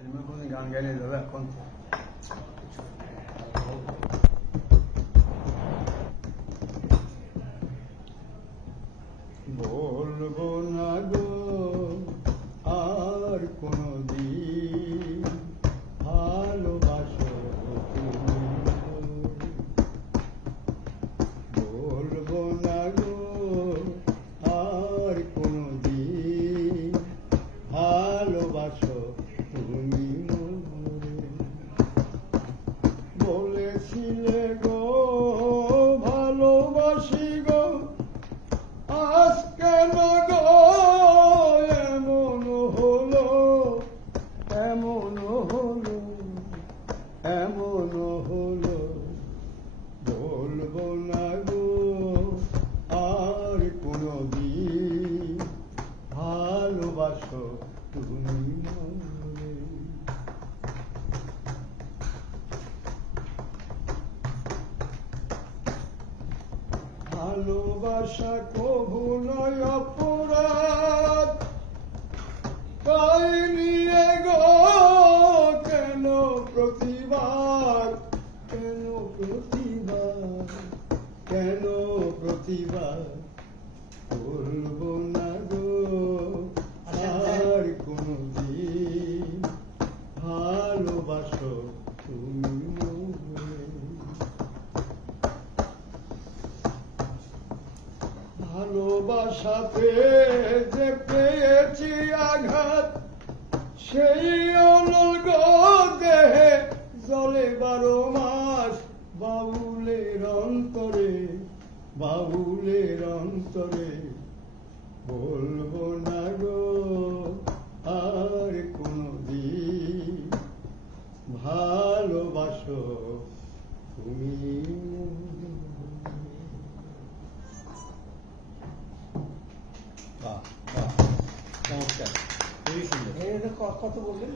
গান গাইলে যাবে এখন বলবো না গো আর কোনদিন ভালোবাসো তুমি, বলবো না গো আর কোনদিন ভালোবাসো তুমি মোরে। বলেছিলে গো ভালোবাসি গো, আজ কেন গো এমন হলো, এমন হলো, এমন হলো। বলবো না গো আর কোনদিন ভালোবাসো তুমি মোরে। ভালোবাসা কভু নয় অপরাধ, তাই নিয়ে গো কেন প্রতিবাদ, কেন প্রতিবাদ, কেন প্রতিবাদ। বলবো না গো আর কোনদিন ভালোবাসো তুমি মোরে। ভালোবাসাতে যে পেয়েছি আঘাত, সেই অনল গো দেহে জলে 12 মাস। বাউলের অন্তরে, বাউলের অন্তরে। বলবো না গো আর কোনদিন ভালোবাসো তুমি। বাহ বাহ, চমৎকার, খুবই সুন্দর। কত বললেন?